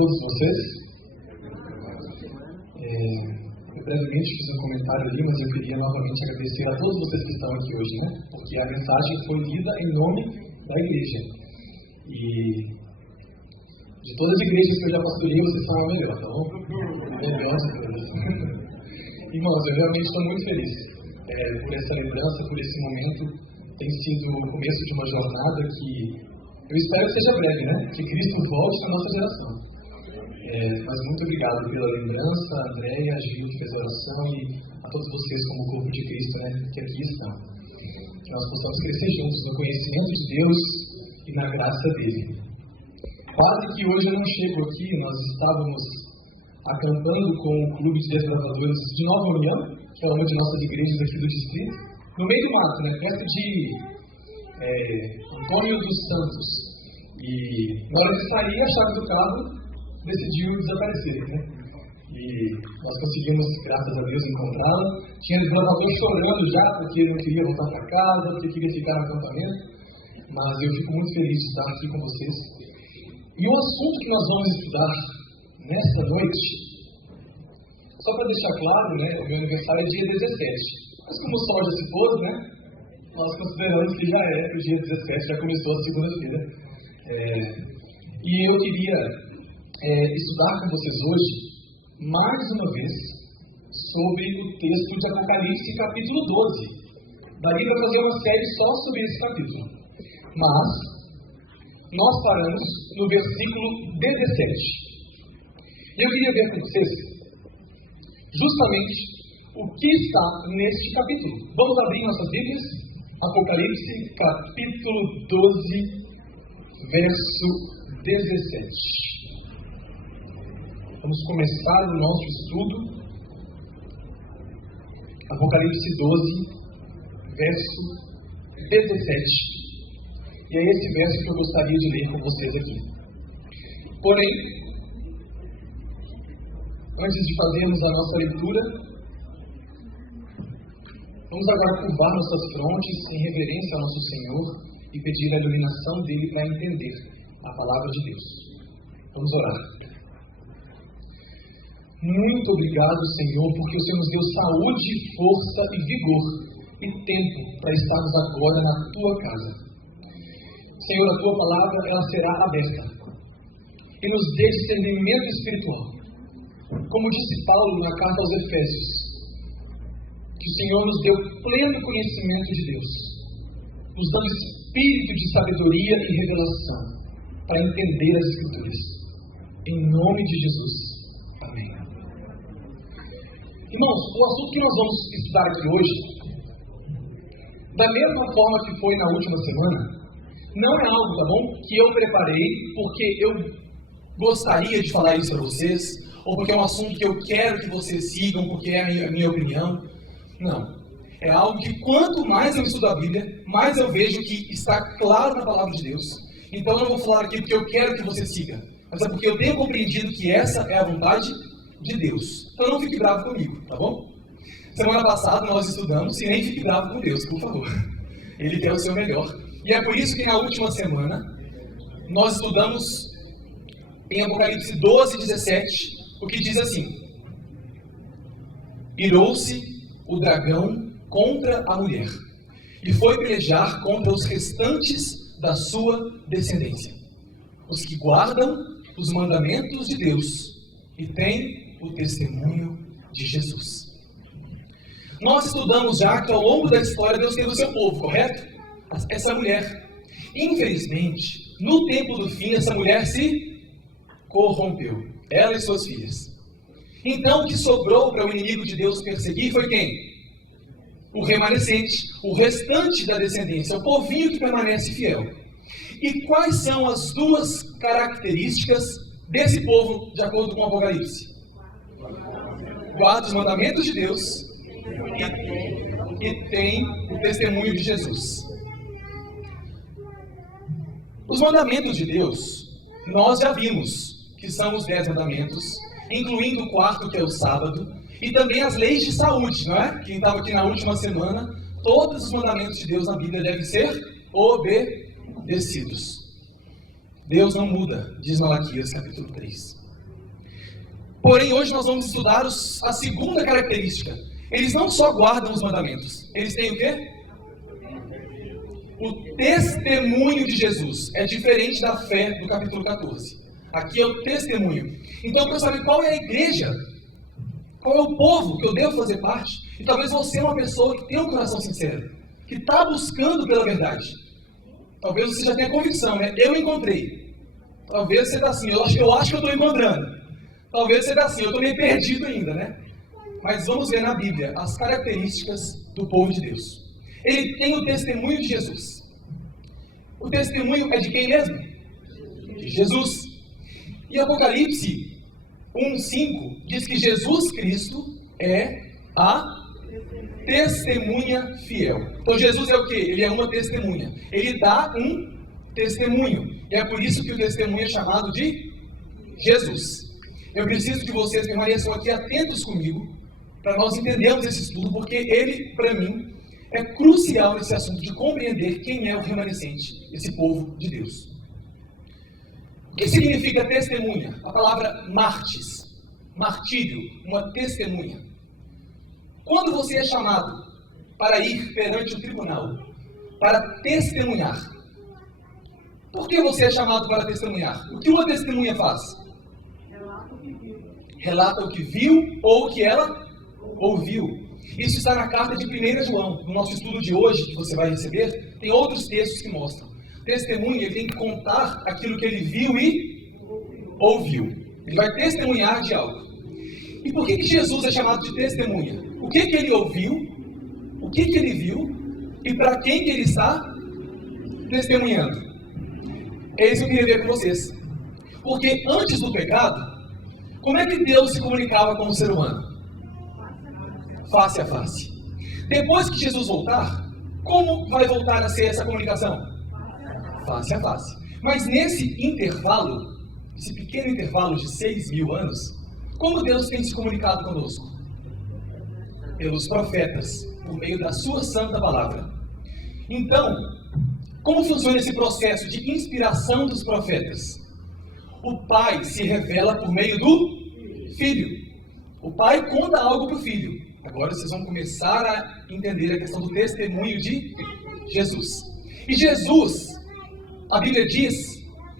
todos vocês. Eu brevemente fiz um comentário ali, mas eu queria novamente agradecer a todos vocês que estão aqui hoje, né? Porque a mensagem foi lida em nome da igreja. E de todas as igrejas que eu já pastorei, vocês são a melhor, tá bom? Irmãos, eu realmente estou muito feliz por essa lembrança, por esse momento. Tem sido o começo de uma jornada que eu espero que seja breve, né? Que Cristo volte na nossa geração. Mas muito obrigado pela lembrança, a Andréia, a Gil, que fez a oração, e a todos vocês como corpo de Cristo, né? Que aqui estão. Que nós possamos crescer juntos no conhecimento de Deus e na graça dele. Quase que hoje eu não chego aqui, nós estávamos acampando com o Clube de Desbravadores de Nova União, que é uma de nossas igrejas aqui do distrito, no meio do mato, né? Perto de Antônio dos Santos. E na hora de sair, a chave do carro decidiu desaparecer, né? E nós conseguimos, graças a Deus, encontrá-la. Tinha desbravador chorando já, porque não queria voltar para casa, porque queria ficar no acampamento. Mas eu fico muito feliz de estar aqui com vocês. E o assunto que nós vamos estudar nesta noite, só para deixar claro, né, o meu aniversário é dia 17. Mas como o sol já se pôs, né, nós consideramos que já é o dia 17, já começou a segunda-feira. E eu queria estudar com vocês hoje, mais uma vez, sobre o texto de Apocalipse, capítulo 12. Daria para fazer uma série só sobre esse capítulo. Mas nós paramos no versículo 17. E eu queria ver com vocês justamente o que está neste capítulo. Vamos abrir nossas Bíblias. Apocalipse, capítulo 12, verso 17. Vamos começar o nosso estudo. Apocalipse 12, verso 17. E é esse verso que eu gostaria de ler com vocês aqui. Porém, antes de fazermos a nossa leitura, vamos agora curvar nossas frontes em reverência ao nosso Senhor e pedir a iluminação dele para entender a palavra de Deus. Vamos orar. Muito obrigado, Senhor, porque o Senhor nos deu saúde, força e vigor e tempo para estarmos agora na tua casa. Senhor, a tua palavra ela será aberta e nos dê discernimento espiritual. Como disse Paulo na carta aos Efésios, que o Senhor nos deu pleno conhecimento de Deus, nos dando espírito de sabedoria e revelação para entender as Escrituras. Em nome de Jesus. Amém. Irmãos, o assunto que nós vamos estudar aqui hoje, da mesma forma que foi na última semana, não é algo, tá bom, que eu preparei porque eu gostaria de falar isso para vocês, ou porque é um assunto que eu quero que vocês sigam, porque é a minha opinião. Não. É algo que quanto mais eu estudo a Bíblia, mais eu vejo que está claro na palavra de Deus. Então eu não vou falar aqui porque eu quero que você siga, mas é porque eu tenho compreendido que essa é a vontade de Deus. Então não fique bravo comigo, tá bom? Semana passada nós estudamos, e nem fique bravo com Deus, por favor. Ele quer o seu melhor. E é por isso que na última semana nós estudamos em Apocalipse 12, 17, o que diz assim: irou-se o dragão contra a mulher e foi pelejar contra os restantes da sua descendência, os que guardam os mandamentos de Deus e têm o testemunho de Jesus. Nós estudamos já que ao longo da história Deus teve o seu povo, correto? Essa mulher. Infelizmente, no tempo do fim, essa mulher se corrompeu. Ela e suas filhas. Então, o que sobrou para o inimigo de Deus perseguir foi quem? O remanescente, o restante da descendência, o povinho que permanece fiel. E quais são as duas características desse povo, de acordo com o Apocalipse? Guarda os mandamentos de Deus e tem o testemunho de Jesus. Os mandamentos de Deus, nós já vimos que são os 10 mandamentos, incluindo o quarto, que é o sábado, e também as leis de saúde, não é? Quem estava aqui na última semana, todos os mandamentos de Deus na Bíblia devem ser obedecidos. Deus não muda, diz Malaquias capítulo 3. Porém, hoje nós vamos estudar a segunda característica. Eles não só guardam os mandamentos, eles têm o quê? O testemunho de Jesus. É diferente da fé do capítulo 14. Aqui é o testemunho. Então, para eu saber qual é a igreja, qual é o povo que eu devo fazer parte, e talvez você é uma pessoa que tem um coração sincero, que está buscando pela verdade. Talvez você já tenha convicção, né? Eu encontrei. Talvez você está assim, eu acho que eu estou encontrando. Talvez você está assim, eu estou meio perdido ainda, né? Mas vamos ver na Bíblia as características do povo de Deus. Ele tem o testemunho de Jesus. O testemunho é de quem mesmo? De Jesus. E Apocalipse 1:5 diz que Jesus Cristo é a testemunha fiel. Então Jesus é o quê? Ele é uma testemunha. Ele dá um testemunho. E é por isso que o testemunho é chamado de Jesus. Eu preciso que vocês permaneçam aqui atentos comigo, para nós entendermos esse estudo, porque ele, para mim, é crucial nesse assunto de compreender quem é o remanescente, esse povo de Deus. O que significa testemunha? A palavra martis, martírio, uma testemunha. Quando você é chamado para ir perante o tribunal, para testemunhar, por que você é chamado para testemunhar? O que uma testemunha faz? Relata o que viu ou o que ela ouviu. Isso está na carta de 1 João. No nosso estudo de hoje, que você vai receber, tem outros textos que mostram. Testemunha, ele tem que contar aquilo que ele viu e ouviu. Ele vai testemunhar de algo. E por que Jesus é chamado de testemunha? O que ele ouviu? O que ele viu? E para quem que ele está testemunhando? É isso que eu queria ver com vocês. Porque antes do pecado, como é que Deus se comunicava com o ser humano? Face a face. Depois que Jesus voltar, como vai voltar a ser essa comunicação? Face a face. Mas nesse intervalo, esse pequeno intervalo de 6.000 anos, como Deus tem se comunicado conosco? Pelos profetas, por meio da sua santa palavra. Então, como funciona esse processo de inspiração dos profetas? O Pai se revela por meio do Filho. O Pai conta algo para o Filho. Agora vocês vão começar a entender a questão do testemunho de Jesus. E Jesus, a Bíblia diz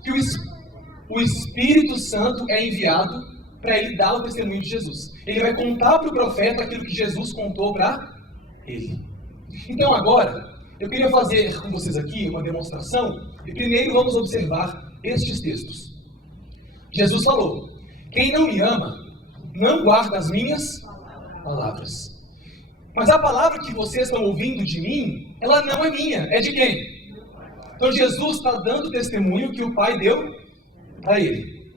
que o Espírito Santo é enviado para ele dar o testemunho de Jesus. Ele vai contar para o profeta aquilo que Jesus contou para ele. Então agora, eu queria fazer com vocês aqui uma demonstração, e primeiro vamos observar estes textos. Jesus falou: quem não me ama, não guarda as minhas palavras. Mas a palavra que vocês estão ouvindo de mim, ela não é minha, é de quem? Então Jesus está dando testemunho que o Pai deu a ele.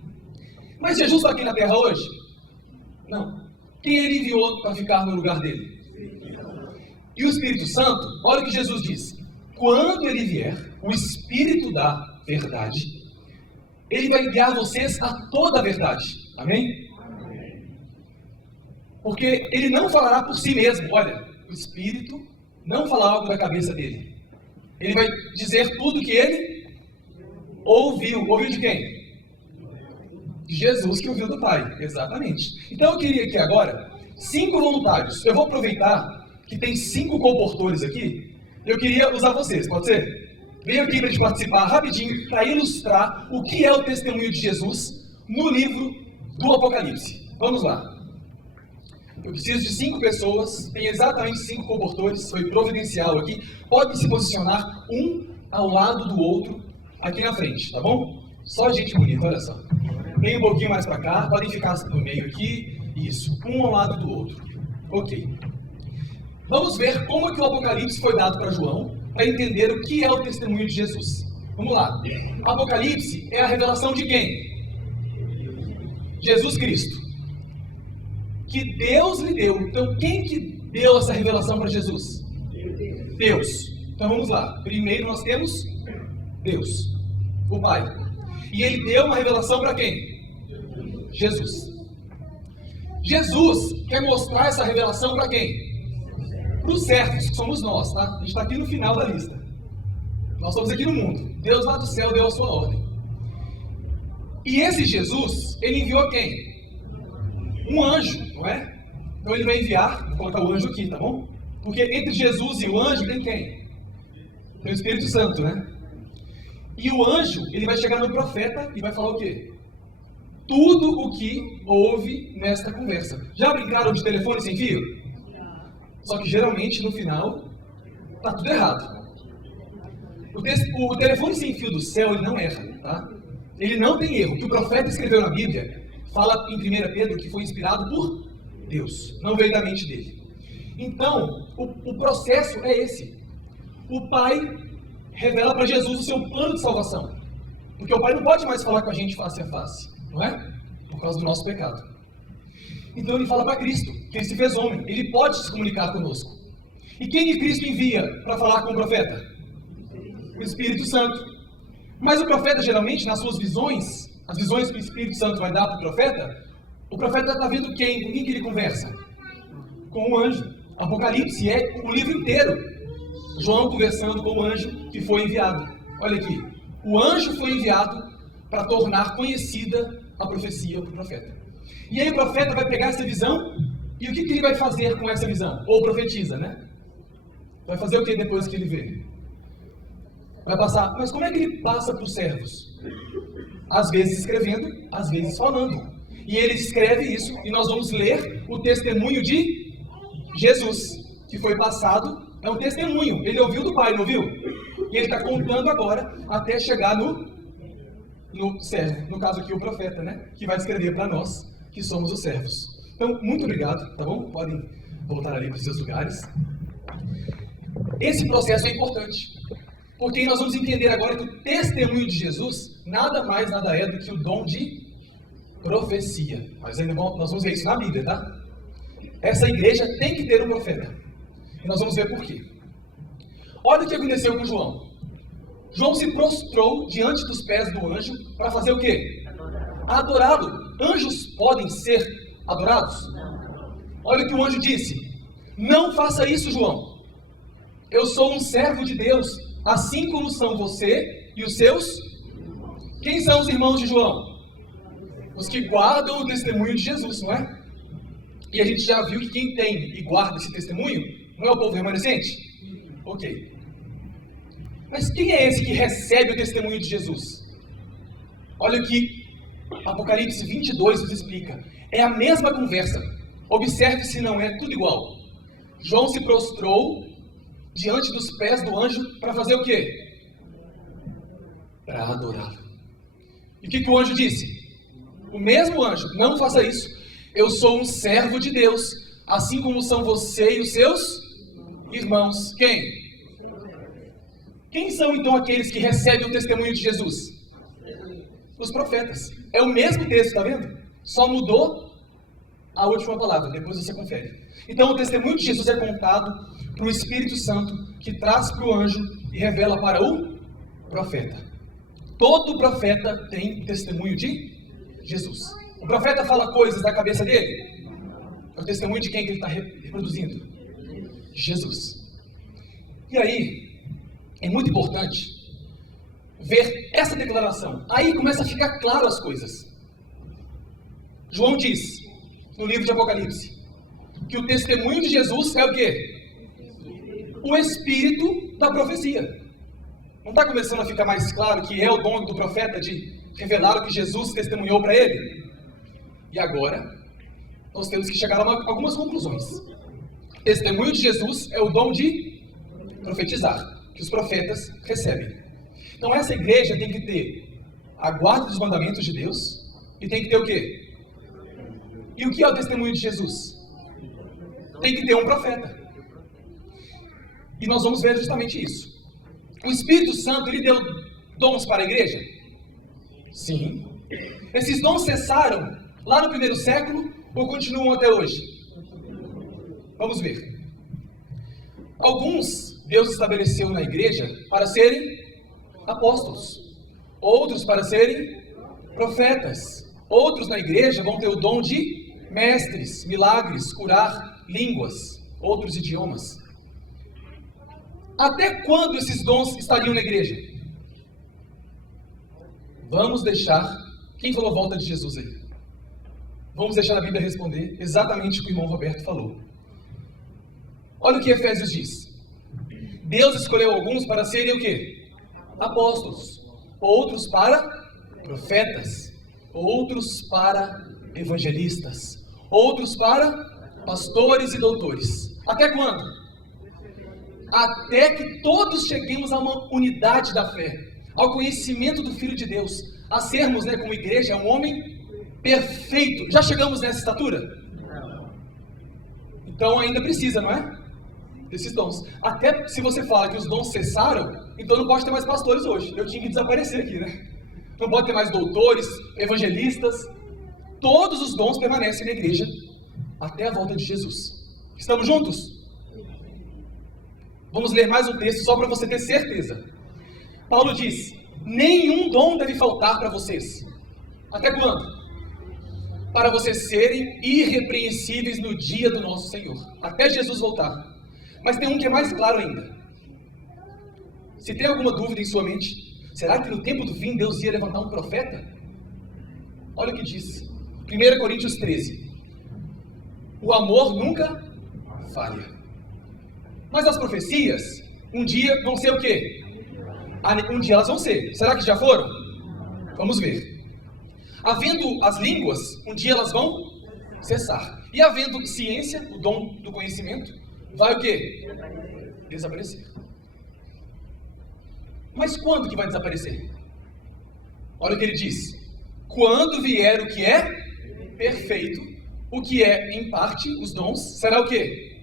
Mas Jesus está aqui na terra hoje? Não. Quem ele enviou para ficar no lugar dele? E o Espírito Santo, olha o que Jesus diz: quando ele vier, o Espírito da verdade, ele vai guiar vocês a toda a verdade. Amém? Porque ele não falará por si mesmo. Olha, o Espírito não falará algo da cabeça dele. Ele vai dizer tudo que ele ouviu. Ouviu de quem? De Jesus, que ouviu do Pai. Exatamente. Então eu queria aqui agora 5 voluntários. Eu vou aproveitar que tem 5 comportores aqui. Eu queria usar vocês, pode ser? Venham aqui para a gente participar rapidinho, para ilustrar o que é o testemunho de Jesus no livro do Apocalipse. Vamos lá. Eu preciso de 5 pessoas, tem exatamente 5 comportores, foi providencial aqui. Podem se posicionar um ao lado do outro aqui na frente, tá bom? Só gente bonita, olha só. Vem um pouquinho mais para cá, podem ficar no meio aqui. Isso, um ao lado do outro. Ok. Vamos ver como é que o Apocalipse foi dado para João, para entender o que é o testemunho de Jesus. Vamos lá. Apocalipse é a revelação de quem? Jesus Cristo. Que Deus lhe deu. Então, quem que deu essa revelação para Jesus? Deus. Então, vamos lá. Primeiro nós temos Deus, o Pai. E ele deu uma revelação para quem? Jesus. Jesus quer mostrar essa revelação para quem? Para os servos, que somos nós, tá? A gente está aqui no final da lista. Nós estamos aqui no mundo. Deus lá do céu deu a sua ordem. E esse Jesus, ele enviou quem? um anjo, não é? Então ele vai enviar, vou colocar o anjo aqui, tá bom? Porque entre Jesus e o anjo tem quem? Tem o Espírito Santo, né? E o anjo, ele vai chegar no profeta e vai falar o quê? Tudo o que houve nesta conversa. Já brincaram de telefone sem fio? Só que geralmente no final tá tudo errado. O telefone sem fio do céu, ele não erra, tá? Ele não tem erro. O que o profeta escreveu na Bíblia fala em 1 Pedro que foi inspirado por Deus, não veio da mente dele. Então, o processo é esse. O Pai revela para Jesus o seu plano de salvação. Porque o Pai não pode mais falar com a gente face a face, não é? Por causa do nosso pecado. Então ele fala para Cristo, que ele se fez homem, ele pode se comunicar conosco. E quem que Cristo envia para falar com o profeta? O Espírito Santo. Mas o profeta, geralmente, nas suas visões, as visões que o Espírito Santo vai dar para o profeta está vendo quem? Com quem que ele conversa? Com o anjo. Apocalipse é o livro inteiro. João conversando com o anjo que foi enviado. Olha aqui. O anjo foi enviado para tornar conhecida a profecia para o profeta. E aí o profeta vai pegar essa visão e o que ele vai fazer com essa visão? Ou profetiza, né? Vai fazer o que depois que ele vê? Vai passar. Mas como é que ele passa para os servos? Às vezes escrevendo, às vezes falando. E ele escreve isso e nós vamos ler o testemunho de Jesus, que foi passado, é um testemunho. Ele ouviu do Pai, não ouviu? E ele está contando agora até chegar no servo, no caso aqui o profeta, né? Que vai escrever para nós, que somos os servos. Então, muito obrigado, tá bom? Podem voltar ali para os seus lugares. Esse processo é importante, porque nós vamos entender agora que o testemunho de Jesus nada mais, nada é do que o dom de profecia. Mas ainda nós vamos ver isso na Bíblia, tá? Essa igreja tem que ter um profeta. E nós vamos ver por quê. Olha o que aconteceu com João. João se prostrou diante dos pés do anjo para fazer o quê? Adorá-lo. Anjos podem ser adorados? Olha o que o anjo disse. Não faça isso, João. Eu sou um servo de Deus, assim como são você e os seus. Quem são os irmãos de João? Os que guardam o testemunho de Jesus, não é? E a gente já viu que quem tem e guarda esse testemunho não é o povo remanescente? Ok. Mas quem é esse que recebe o testemunho de Jesus? Olha o que Apocalipse 22 nos explica. É a mesma conversa. Observe se não é tudo igual. João se prostrou diante dos pés do anjo para fazer o quê? Para adorá-lo. E o que o anjo disse? O mesmo anjo, não faça isso. Eu sou um servo de Deus, assim como são você e os seus irmãos. Quem? Quem são então aqueles que recebem o testemunho de Jesus? Os profetas. É o mesmo texto, está vendo? Só mudou a última palavra, depois você confere. Então o testemunho de Jesus é contado para o Espírito Santo, que traz para o anjo e revela para o profeta. Todo profeta tem testemunho de Jesus. O profeta fala coisas da cabeça dele? É o testemunho de quem que ele está reproduzindo? Jesus. E aí, é muito importante ver essa declaração. Aí começa a ficar claro as coisas. João diz, no livro de Apocalipse, que o testemunho de Jesus é o quê? O espírito da profecia. Não está começando a ficar mais claro que é o dom do profeta de revelar o que Jesus testemunhou para ele? E agora, nós temos que chegar a algumas conclusões. O testemunho de Jesus é o dom de profetizar, que os profetas recebem. Então essa igreja tem que ter a guarda dos mandamentos de Deus e tem que ter o quê? E o que é o testemunho de Jesus? Tem que ter um profeta. E nós vamos ver justamente isso. O Espírito Santo, ele deu dons para a igreja? Sim. Esses dons cessaram lá no primeiro século ou continuam até hoje? Vamos ver. Alguns Deus estabeleceu na igreja para serem apóstolos, outros para serem profetas, outros na igreja vão ter o dom de mestres, milagres, curar línguas, outros idiomas. Até quando esses dons estariam na igreja? Vamos deixar. Quem falou volta de Jesus aí? Vamos deixar a Bíblia responder exatamente o que o irmão Roberto falou. Olha o que Efésios diz. Deus escolheu alguns para serem o quê? Apóstolos. Outros para profetas. Outros para evangelistas. Outros para pastores e doutores. Até quando? Até que todos cheguemos a uma unidade da fé, ao conhecimento do Filho de Deus, a sermos, como igreja, um homem perfeito. Já chegamos nessa estatura? Então ainda precisa, não é? Desses dons. Até se você fala que os dons cessaram, então não pode ter mais pastores hoje. Eu tinha que desaparecer aqui, né? Não pode ter mais doutores, evangelistas. Todos os dons permanecem na igreja até a volta de Jesus. Estamos juntos? Vamos ler mais um texto só para você ter certeza. Paulo diz: nenhum dom deve faltar para vocês. Até quando? Para vocês serem irrepreensíveis no dia do nosso Senhor, até Jesus voltar. Mas tem um que é mais claro ainda. Se tem alguma dúvida em sua mente, será que no tempo do fim Deus ia levantar um profeta? Olha o que diz 1 Coríntios 13. O amor nunca falha. Mas as profecias, um dia vão ser o quê? Um dia elas vão ser. Será que já foram? Vamos ver. Havendo as línguas, um dia elas vão cessar. E havendo ciência, o dom do conhecimento, vai o quê? Desaparecer. Mas quando que vai desaparecer? Olha o que ele diz. Quando vier o que é perfeito, o que é em parte, os dons, será o quê?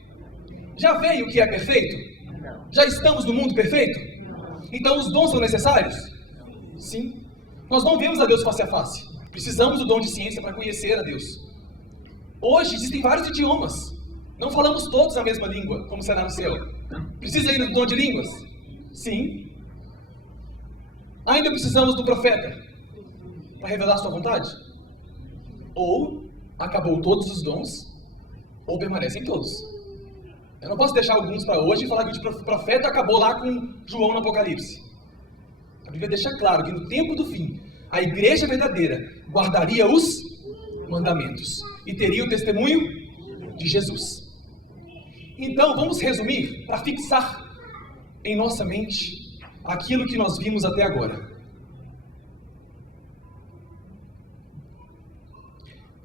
Já veio o que é perfeito? Já estamos no mundo perfeito? Então os dons são necessários? Sim. Nós não vemos a Deus face a face. Precisamos do dom de ciência para conhecer a Deus. Hoje existem vários idiomas. Não falamos todos a mesma língua, como será no céu. Precisa ainda do dom de línguas? Sim. Ainda precisamos do profeta para revelar sua vontade? Ou acabou todos os dons, ou permanecem todos. Eu não posso deixar alguns para hoje e falar que o profeta acabou lá com João no Apocalipse. A Bíblia deixa claro que no tempo do fim, a igreja verdadeira guardaria os mandamentos e teria o testemunho de Jesus. Então, vamos resumir para fixar em nossa mente aquilo que nós vimos até agora.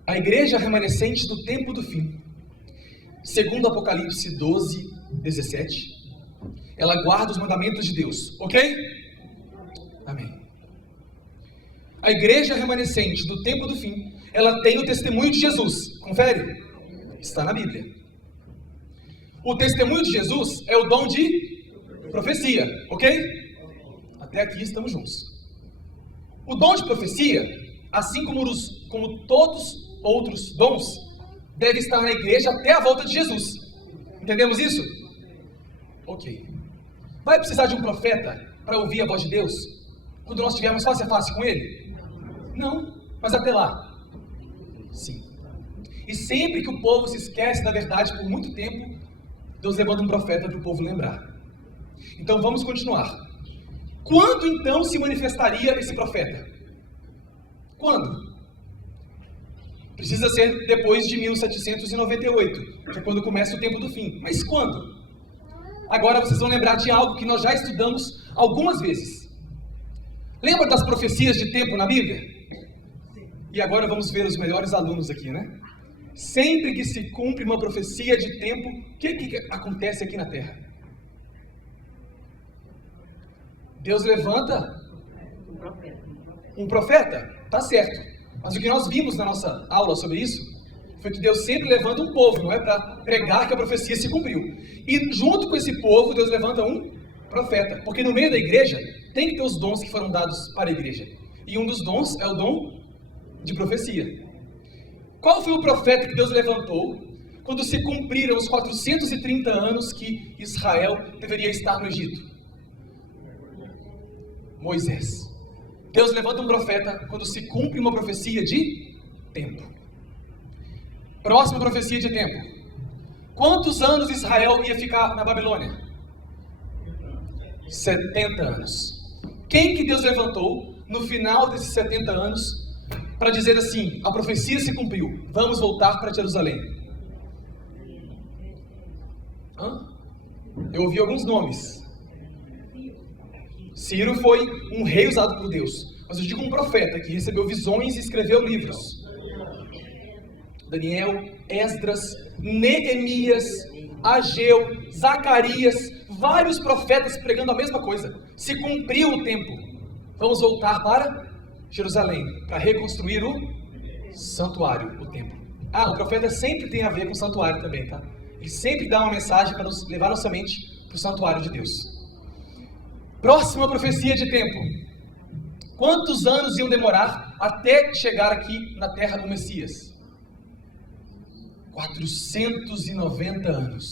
A igreja remanescente do tempo do fim, segundo Apocalipse 12, 17, ela guarda os mandamentos de Deus, ok? Amém. A igreja remanescente do tempo do fim, ela tem o testemunho de Jesus, confere? Está na Bíblia. O testemunho de Jesus é o dom de profecia, ok? Até aqui estamos juntos. O dom de profecia, assim como todos outros dons, deve estar na igreja até a volta de Jesus. Entendemos isso? Ok. Vai precisar de um profeta para ouvir a voz de Deus? Quando nós estivermos face a face com Ele? Não, mas até lá. Sim. E sempre que o povo se esquece da verdade por muito tempo, Deus levanta um profeta para o povo lembrar. Então vamos continuar. Quando então se manifestaria esse profeta? Quando? Precisa ser depois de 1798, que é quando começa o tempo do fim. Mas quando? Agora vocês vão lembrar de algo que nós já estudamos algumas vezes. Lembra das profecias de tempo na Bíblia? E agora vamos ver os melhores alunos aqui, né? Sempre que se cumpre uma profecia de tempo, o que acontece aqui na Terra? Deus levanta um profeta, tá certo. Mas o que nós vimos na nossa aula sobre isso, foi que Deus sempre levanta um povo, não é? Para pregar que a profecia se cumpriu. E junto com esse povo, Deus levanta um profeta. Porque no meio da igreja, tem que ter os dons que foram dados para a igreja. E um dos dons é o dom de profecia. Qual foi o profeta que Deus levantou quando se cumpriram os 430 anos que Israel deveria estar no Egito? Moisés. Deus levanta um profeta quando se cumpre uma profecia de tempo. Próxima profecia de tempo. Quantos anos Israel ia ficar na Babilônia? 70 anos. Quem que Deus levantou no final desses 70 anos para dizer assim: a profecia se cumpriu, vamos voltar para Jerusalém? Eu ouvi alguns nomes. Ciro foi um rei usado por Deus, mas eu digo um profeta que recebeu visões e escreveu livros. Daniel, Esdras, Neemias, Ageu, Zacarias, vários profetas pregando a mesma coisa. Se cumpriu o tempo, vamos voltar para Jerusalém, para reconstruir o santuário, o templo. O profeta sempre tem a ver com o santuário também, tá? Ele sempre dá uma mensagem para nos levar nossa mente para o santuário de Deus. Próxima profecia de tempo. Quantos anos iam demorar até chegar aqui na terra do Messias? 490 anos.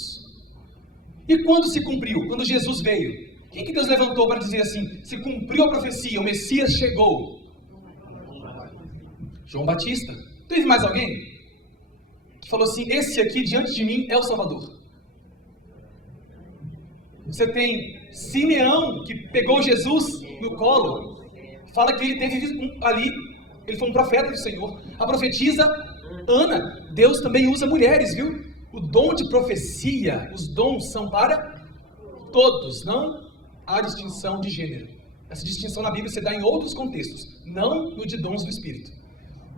E quando se cumpriu? Quando Jesus veio? Quem que Deus levantou para dizer assim: se cumpriu a profecia, o Messias chegou? João Batista. Teve mais alguém que falou assim: esse aqui diante de mim é o Salvador? Você tem Simeão, que pegou Jesus no colo, fala que ele teve ali, ele foi um profeta do Senhor. A profetisa Ana. Deus também usa mulheres, viu? O dom de profecia, os dons são para todos, não há distinção de gênero. Essa distinção na Bíblia se dá em outros contextos, não no de dons do Espírito.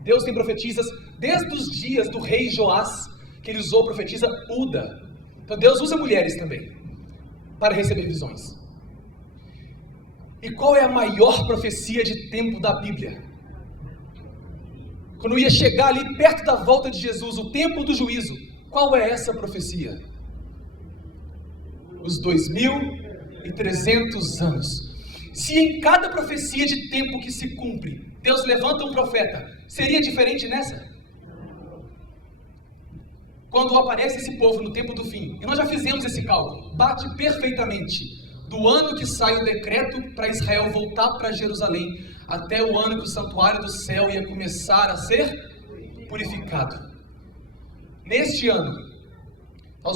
Deus tem profetisas desde os dias do rei Joás, que ele usou a profetisa Uda. Então Deus usa mulheres também para receber visões. E qual é a maior profecia de tempo da Bíblia? Quando ia chegar ali perto da volta de Jesus, o tempo do juízo, qual é essa profecia? Os 2300 anos. Se em cada profecia de tempo que se cumpre, Deus levanta um profeta, seria diferente nessa? Quando aparece esse povo no tempo do fim, e nós já fizemos esse cálculo, bate perfeitamente do ano que sai o decreto para Israel voltar para Jerusalém, até o ano que o santuário do céu ia começar a ser purificado. Neste ano,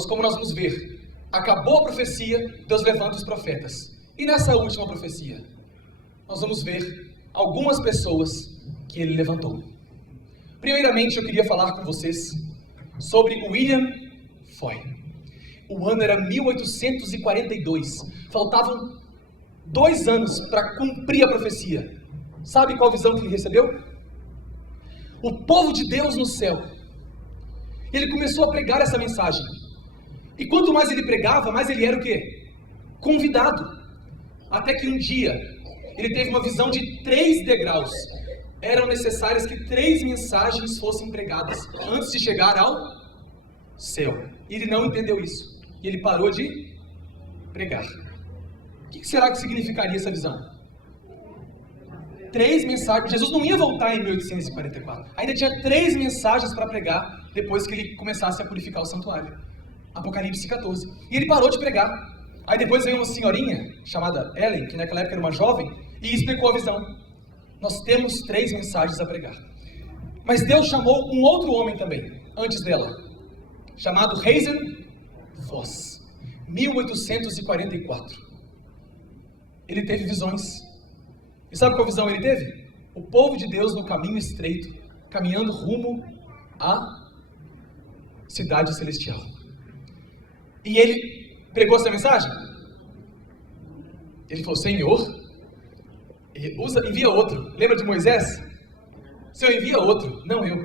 como nós vamos ver, acabou a profecia, Deus levanta os profetas. E nessa última profecia, nós vamos ver algumas pessoas que ele levantou. Primeiramente, eu queria falar com vocês sobre William Foy. O ano era 1842. Faltavam 2 anos para cumprir a profecia. Sabe qual visão que ele recebeu? O povo de Deus no céu. Ele começou a pregar essa mensagem. E quanto mais ele pregava, mais ele era o quê? Convidado. Até que um dia, ele teve uma visão de 3 degraus. Eram necessárias que 3 mensagens fossem pregadas antes de chegar ao céu. E ele não entendeu isso. E ele parou de pregar. O que será que significaria essa visão? 3 mensagens. Jesus não ia voltar em 1844. Ainda tinha 3 mensagens para pregar depois que ele começasse a purificar o santuário. Apocalipse 14. E ele parou de pregar. Aí depois veio uma senhorinha chamada Ellen, que naquela época era uma jovem, e explicou a visão. Nós temos 3 mensagens a pregar. Mas Deus chamou um outro homem também, antes dela, chamado Hazen Foss, 1844. Ele teve visões. E sabe qual visão ele teve? O povo de Deus no caminho estreito, caminhando rumo à cidade celestial. E ele pregou essa mensagem? Ele falou: Senhor, envia outro. Lembra de Moisés? Senhor, envia outro, não eu.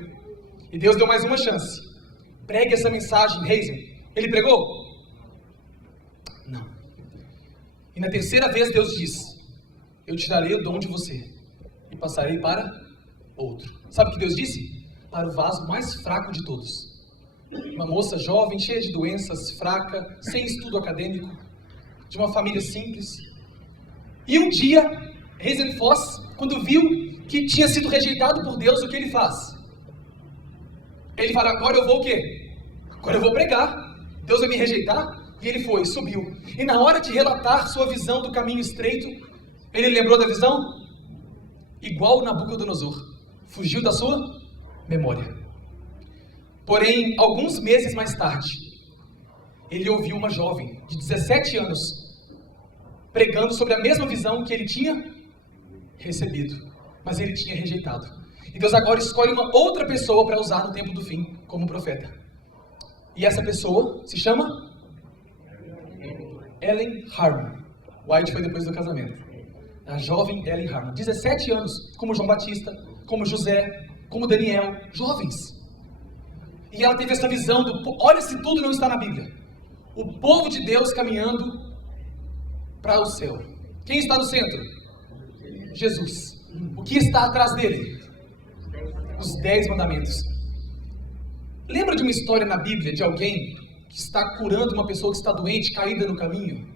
E Deus deu mais uma chance. Pregue essa mensagem, Hazen. Ele pregou? Não. E na terceira vez Deus disse: eu tirarei o dom de você e passarei para outro. Sabe o que Deus disse? Para o vaso mais fraco de todos. Uma moça jovem, cheia de doenças, fraca, sem estudo acadêmico, de uma família simples. E um dia, Hazen Foss, quando viu que tinha sido rejeitado por Deus, o que ele faz? Ele fala: agora eu vou o quê? Agora eu vou pregar. Deus vai me rejeitar? E ele foi, subiu. E na hora de relatar sua visão do caminho estreito, ele lembrou da visão? Igual Nabucodonosor. Fugiu da sua memória. Porém, alguns meses mais tarde, ele ouviu uma jovem de 17 anos pregando sobre a mesma visão que ele tinha recebido, mas ele tinha rejeitado. E Deus agora escolhe uma outra pessoa para usar no tempo do fim como profeta. E essa pessoa se chama Ellen Harmon. White foi depois do casamento. A jovem Ellen Harmon. 17 anos, como João Batista, como José, como Daniel. Jovens. E ela teve essa visão do... Olha se tudo não está na Bíblia. O povo de Deus caminhando para o céu. Quem está no centro? Jesus. O que está atrás dele? Os 10 mandamentos. Lembra de uma história na Bíblia de alguém que está curando uma pessoa que está doente, caída no caminho?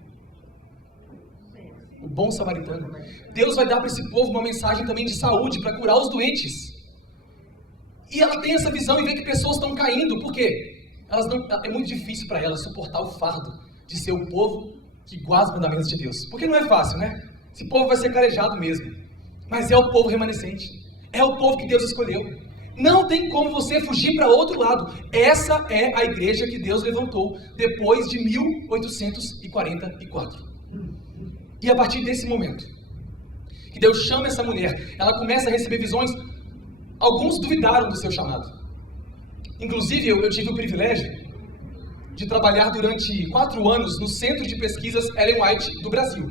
O bom samaritano. Deus vai dar para esse povo uma mensagem também de saúde, para curar os doentes. E ela tem essa visão e vê que pessoas estão caindo. Por quê? É muito difícil para elas suportar o fardo de ser o povo que guarda os mandamentos de Deus. Porque não é fácil, né? Esse povo vai ser calejado mesmo. Mas é o povo remanescente. É o povo que Deus escolheu. Não tem como você fugir para outro lado. Essa é a igreja que Deus levantou depois de 1844. E a partir desse momento, que Deus chama essa mulher, ela começa a receber visões. Alguns duvidaram do seu chamado. Inclusive, eu tive o privilégio de trabalhar durante 4 anos no Centro de Pesquisas Ellen White do Brasil.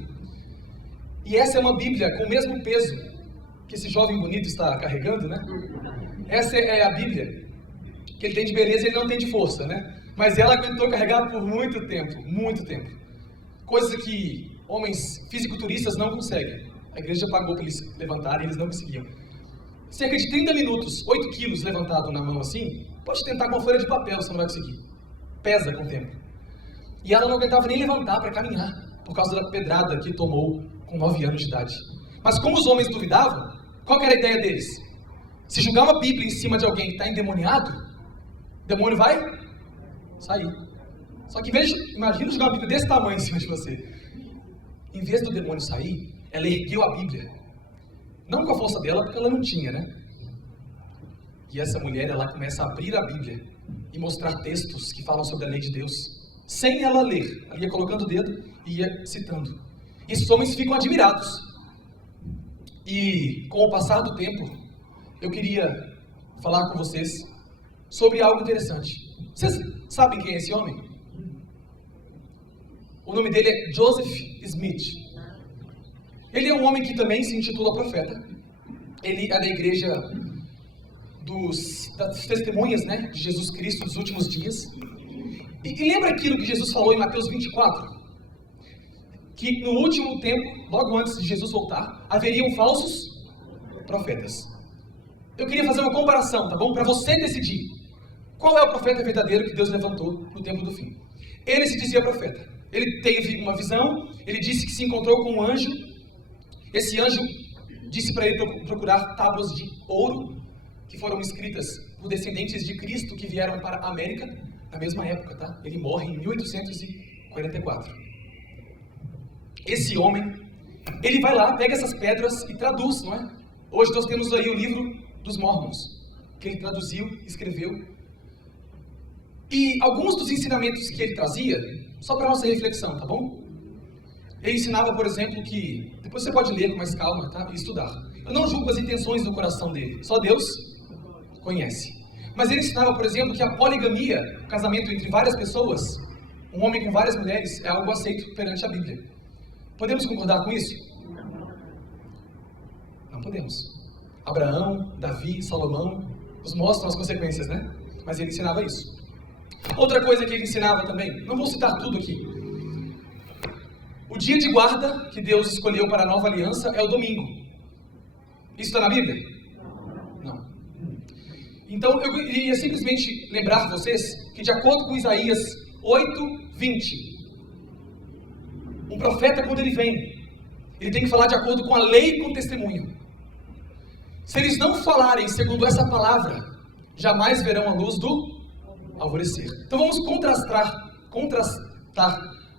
E essa é uma Bíblia com o mesmo peso que esse jovem bonito está carregando, né? Essa é a Bíblia que ele tem de beleza e ele não tem de força, né? Mas ela aguentou carregar por muito tempo, muito tempo. Coisa que homens fisiculturistas não conseguem. A igreja pagou para eles levantarem e eles não conseguiam. Cerca de 30 minutos, 8 quilos levantado na mão assim, pode tentar com uma folha de papel, você não vai conseguir. Pesa com o tempo. E ela não aguentava nem levantar para caminhar, por causa da pedrada que tomou com 9 anos de idade. Mas como os homens duvidavam, qual que era a ideia deles? Se jogar uma Bíblia em cima de alguém que está endemoniado, o demônio vai sair. Só que imagina jogar uma Bíblia desse tamanho em cima de você. Em vez do demônio sair, ela ergueu a Bíblia. Não com a força dela, porque ela não tinha, né? E essa mulher, ela começa a abrir a Bíblia e mostrar textos que falam sobre a lei de Deus, sem ela ler. Ela ia colocando o dedo e ia citando. E esses homens ficam admirados. E com o passar do tempo, eu queria falar com vocês sobre algo interessante. Vocês sabem quem é esse homem? O nome dele é Joseph Smith. Ele é um homem que também se intitula profeta. Ele é da igreja das testemunhas, né, de Jesus Cristo dos últimos dias. E lembra aquilo que Jesus falou em Mateus 24? Que no último tempo, logo antes de Jesus voltar, haveriam falsos profetas. Eu queria fazer uma comparação, tá bom? Para você decidir qual é o profeta verdadeiro que Deus levantou no tempo do fim. Ele se dizia profeta. Ele teve uma visão, ele disse que se encontrou com um anjo. Esse anjo disse para ele procurar tábuas de ouro que foram escritas por descendentes de Cristo que vieram para a América na mesma época, tá? Ele morre em 1844. Esse homem, ele vai lá, pega essas pedras e traduz, não é? Hoje nós temos aí o livro dos Mormons, que ele traduziu, escreveu. E alguns dos ensinamentos que ele trazia, só para nossa reflexão, tá bom? Ele ensinava, por exemplo, que... Depois você pode ler com mais calma, tá? E estudar. Eu não julgo as intenções do coração dele. Só Deus conhece. Mas ele ensinava, por exemplo, que a poligamia, o casamento entre várias pessoas, um homem com várias mulheres, é algo aceito perante a Bíblia. Podemos concordar com isso? Não podemos. Abraão, Davi, Salomão nos mostram as consequências, né? Mas ele ensinava isso. Outra coisa que ele ensinava também, não vou citar tudo aqui. O dia de guarda que Deus escolheu para a nova aliança é o domingo. Isso está na Bíblia? Não. Então eu iria simplesmente lembrar vocês que, de acordo com Isaías 8:20, um profeta, quando ele vem, ele tem que falar de acordo com a lei e com o testemunho. Se eles não falarem segundo essa palavra, jamais verão a luz do alvorecer. Então vamos contrastar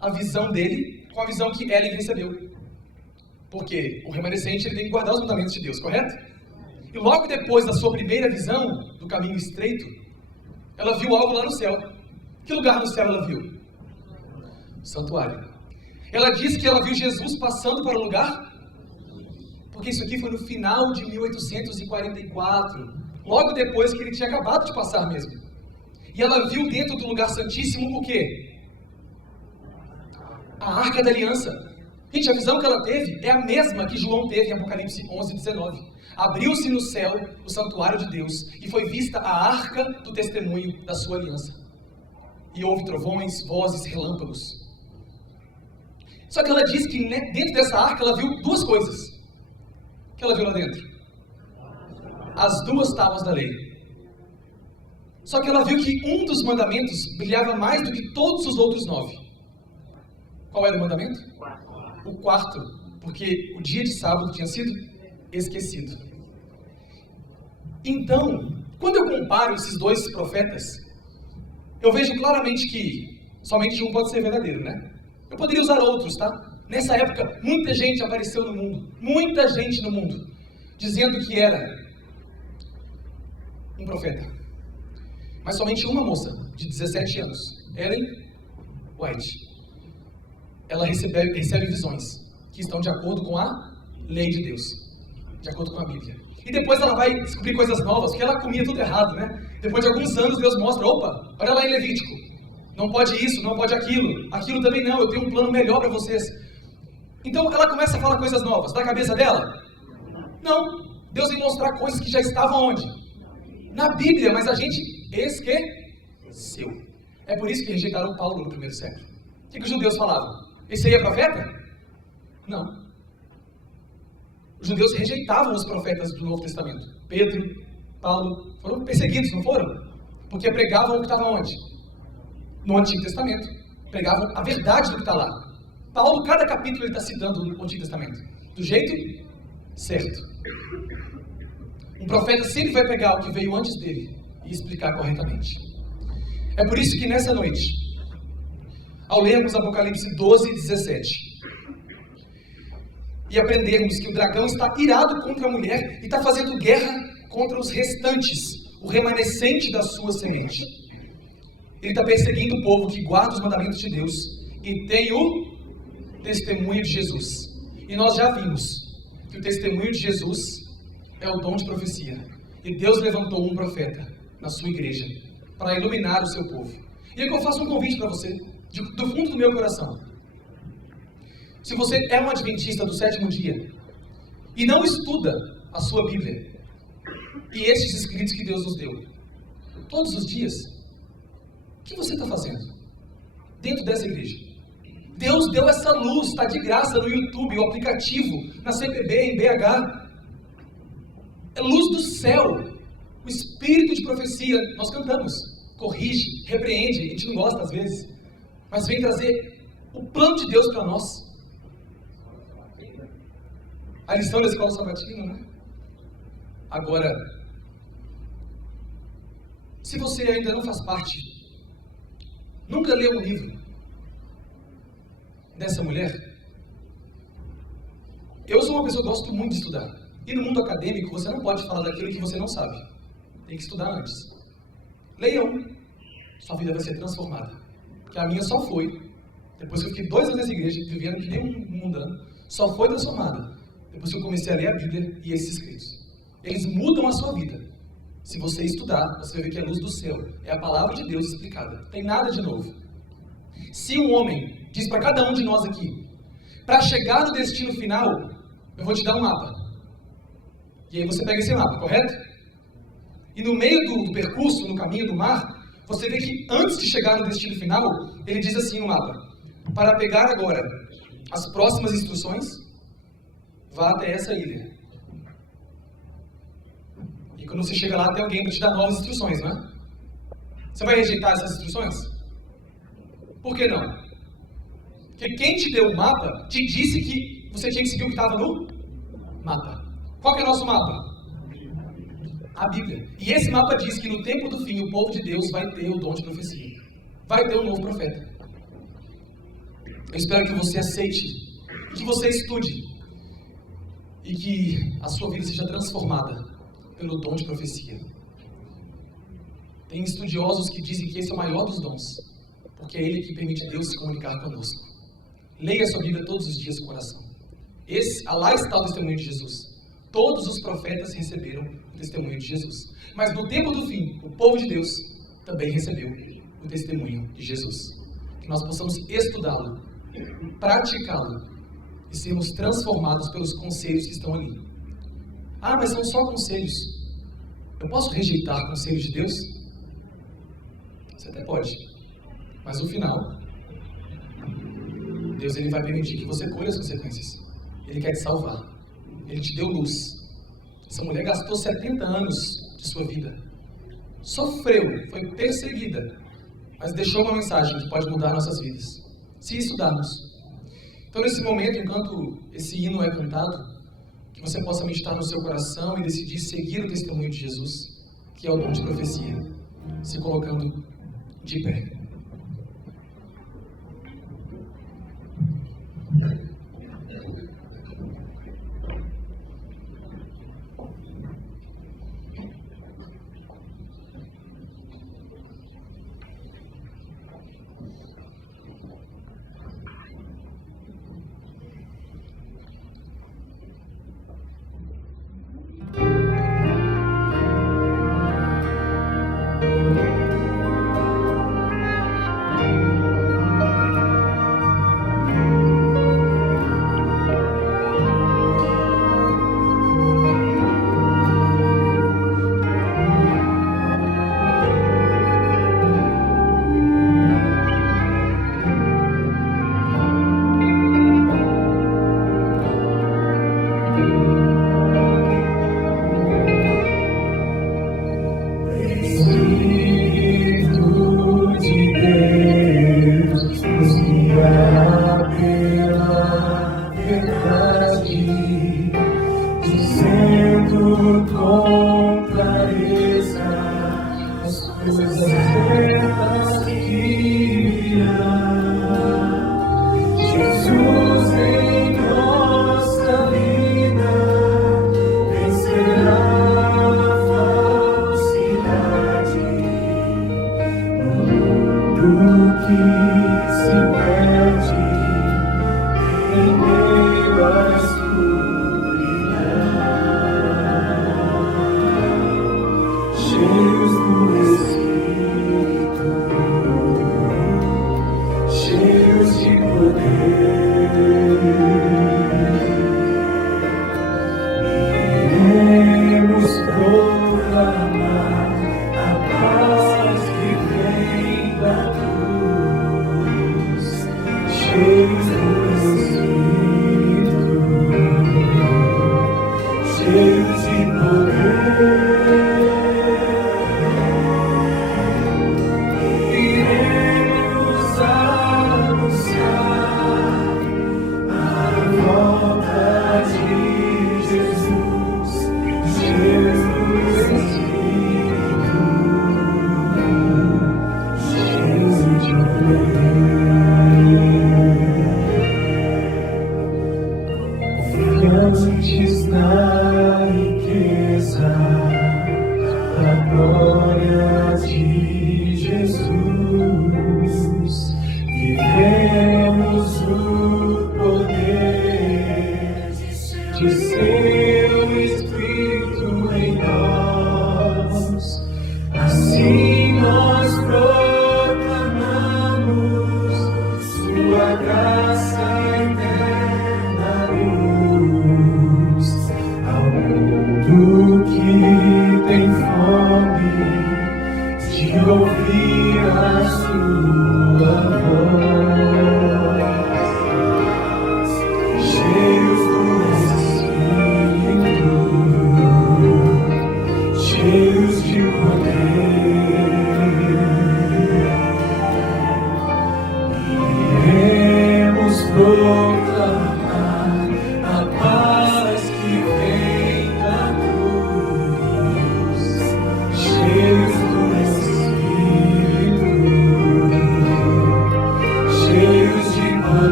a visão dele com a visão que Ellen recebeu. Porque o remanescente, ele tem que guardar os mandamentos de Deus, correto? E logo depois da sua primeira visão do caminho estreito, ela viu algo lá no céu. Que lugar no céu ela viu? O santuário. Ela disse que ela viu Jesus passando para o lugar Porque isso aqui foi no final de 1844, logo depois que ele tinha acabado de passar mesmo. E ela viu dentro do lugar santíssimo o quê? A Arca da Aliança. Gente, a visão que ela teve é a mesma que João teve em Apocalipse 11, 19. Abriu-se no céu o santuário de Deus e foi vista a Arca do testemunho da sua aliança. E houve trovões, vozes, relâmpagos. Só que ela diz que dentro dessa arca ela viu duas coisas. O que ela viu lá dentro? As duas tábuas da lei. Só que ela viu que um dos mandamentos brilhava mais do que todos os outros 9. Qual era o mandamento? O quarto, porque o dia de sábado tinha sido esquecido. Então, quando eu comparo esses dois profetas, eu vejo claramente que somente um pode ser verdadeiro, né? Eu poderia usar outros, tá? Nessa época, muita gente apareceu no mundo, muita gente no mundo, dizendo que era um profeta. Mas somente uma moça, de 17 anos, Ellen White, ela recebe visões que estão de acordo com a lei de Deus, de acordo com a Bíblia. E depois ela vai descobrir coisas novas, porque ela comia tudo errado, né? Depois de alguns anos, Deus mostra, opa, olha lá em Levítico, não pode isso, não pode aquilo, aquilo também não, eu tenho um plano melhor para vocês. Então ela começa a falar coisas novas, da cabeça dela? Não, Deus vem mostrar coisas que já estavam onde? Na Bíblia, mas a gente esqueceu. É por isso que rejeitaram Paulo no primeiro século. O que os judeus falavam? Esse aí é profeta? Não. Os judeus rejeitavam os profetas do Novo Testamento. Pedro, Paulo, foram perseguidos, não foram? Porque pregavam o que estava onde? No Antigo Testamento. Pregavam a verdade do que está lá. Paulo, cada capítulo, ele está citando o Antigo Testamento. Do jeito certo. Um profeta sempre vai pegar o que veio antes dele e explicar corretamente. É por isso que nessa noite, ao lermos Apocalipse 12, 17, e aprendermos que o dragão está irado contra a mulher e está fazendo guerra contra os restantes, o remanescente da sua semente. Ele está perseguindo o povo que guarda os mandamentos de Deus e tem o testemunho de Jesus. E nós já vimos que o testemunho de Jesus é o dom de profecia. E Deus levantou um profeta na sua igreja para iluminar o seu povo. E aqui eu faço um convite para você, do fundo do meu coração. Se você é um adventista do sétimo dia e não estuda a sua Bíblia e estes escritos que Deus nos deu todos os dias, o que você está fazendo dentro dessa igreja? Deus deu essa luz, está de graça no YouTube, o aplicativo, na CPB, em BH. É luz do céu, o espírito de profecia. Nós cantamos, corrige, repreende, a gente não gosta às vezes, mas vem trazer o plano de Deus para nós. A lição da escola sabatina, né? Agora, se você ainda não faz parte, nunca leu um livro dessa mulher, eu sou uma pessoa que gosto muito de estudar. E no mundo acadêmico, você não pode falar daquilo que você não sabe. Tem que estudar antes. Leia um, sua vida vai ser transformada. Porque a minha só foi, depois que eu fiquei 2 anos nessa igreja, vivendo que nem um mundano, só foi transformada depois que eu comecei a ler a Bíblia e esses escritos. Eles mudam a sua vida. Se você estudar, você vai ver que é a luz do céu. É a palavra de Deus explicada. Não tem nada de novo. Se um homem diz para cada um de nós aqui, para chegar no destino final, eu vou te dar um mapa. E aí você pega esse mapa, correto? E no meio do percurso, no caminho do mar, você vê que antes de chegar no destino final, ele diz assim no mapa: para pegar agora as próximas instruções, vá até essa ilha. E quando você chega lá, tem alguém para te dar novas instruções, não é? Você vai rejeitar essas instruções? Por que não? Porque quem te deu o mapa te disse que você tinha que seguir o que estava no mapa. Qual que é o nosso mapa? A Bíblia. E esse mapa diz que no tempo do fim o povo de Deus vai ter o dom de profecia. Vai ter um novo profeta. Eu espero que você aceite, que você estude e que a sua vida seja transformada pelo dom de profecia. Tem estudiosos que dizem que esse é o maior dos dons, porque é ele que permite Deus se comunicar conosco. Leia a sua Bíblia todos os dias com coração. Lá está o testemunho de Jesus. Todos os profetas receberam o testemunho de Jesus. Mas no tempo do fim, o povo de Deus também recebeu o testemunho de Jesus. Que nós possamos estudá-lo, praticá-lo e sermos transformados pelos conselhos que estão ali. Ah, mas são só conselhos. Eu posso rejeitar conselhos de Deus? Você até pode. Mas no final, Deus ele vai permitir que você colha as consequências. Ele quer te salvar. Ele te deu luz. Essa mulher gastou 70 anos de sua vida. Sofreu, foi perseguida, mas deixou uma mensagem que pode mudar nossas vidas, se estudarmos. Então, nesse momento, enquanto esse hino é cantado, que você possa meditar no seu coração e decidir seguir o testemunho de Jesus, que é o dom de profecia, se colocando de pé.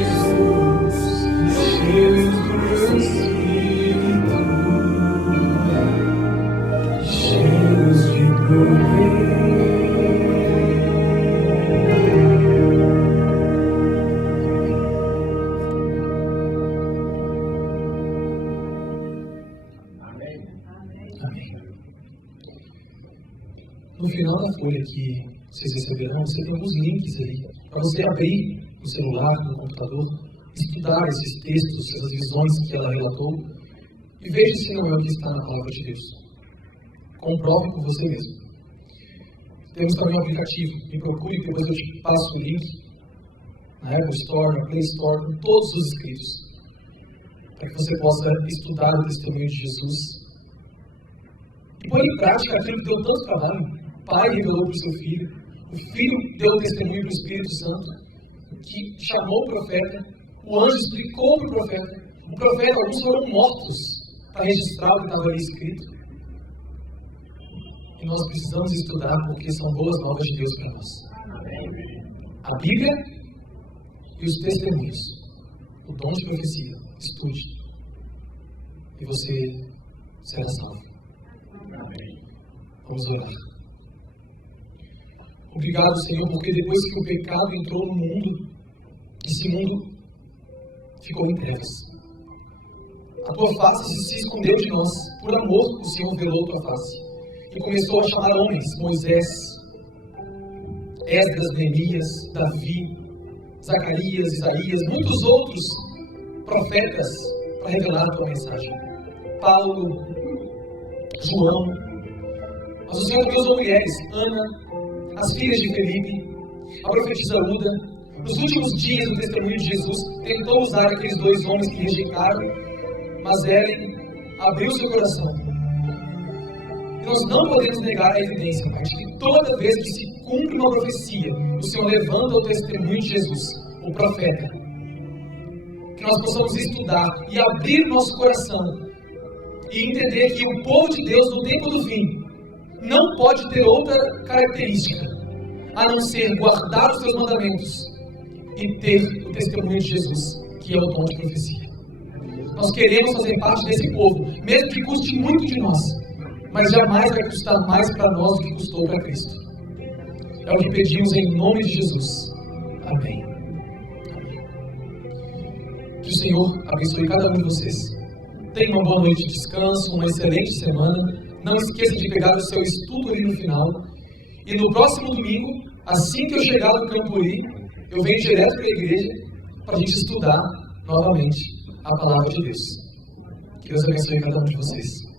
Jesus, cheios do Espírito. da folha que vocês receberão, você tem alguns links aí para você abrir no celular, no computador, estudar esses textos, essas visões que ela relatou e veja se não é o que está na palavra de Deus. Comprove por você mesmo. Temos também um aplicativo, me procure, depois eu te passo o link na Apple Store, na Play Store, com todos os escritos, para que você possa estudar o testemunho de Jesus e pôr em prática aquilo que deu tanto trabalho. O Pai revelou para o seu Filho, o Filho deu testemunho para o Espírito Santo, que chamou o profeta, o anjo explicou para o profeta, alguns foram mortos para registrar o que estava ali escrito. E nós precisamos estudar porque são boas novas de Deus para nós. A Bíblia e os testemunhos, o dom de profecia. Estude e você será salvo. Vamos orar. Obrigado, Senhor, porque depois que o pecado entrou no mundo, esse mundo ficou em trevas. A tua face se escondeu de nós. Por amor, o Senhor velou tua face e começou a chamar homens, Moisés, Esdras, Neemias, Davi, Zacarias, Isaías, muitos outros profetas para revelar a tua mensagem. Paulo, João, mas o Senhor também usou mulheres, Ana, as filhas de Felipe, a profetisa Uda. Nos últimos dias, o testemunho de Jesus tentou usar aqueles dois homens que rejeitaram, mas Ellen abriu seu coração. E nós não podemos negar a evidência, Pai, de que toda vez que se cumpre uma profecia, o Senhor levanta o testemunho de Jesus, o profeta. Que nós possamos estudar e abrir nosso coração e entender que o povo de Deus, no tempo do fim, não pode ter outra característica a não ser guardar os seus mandamentos e ter o testemunho de Jesus, que é o dom de profecia. Nós queremos fazer parte desse povo, mesmo que custe muito de nós, mas jamais vai custar mais para nós do que custou para Cristo. É o que pedimos em nome de Jesus. Amém. Que o Senhor abençoe cada um de vocês. Tenha uma boa noite de descanso, uma excelente semana. Não esqueça de pegar o seu estudo ali no final. E no próximo domingo, assim que eu chegar do Campuri, eu venho direto para a igreja para a gente estudar novamente a palavra de Deus. Que Deus abençoe cada um de vocês.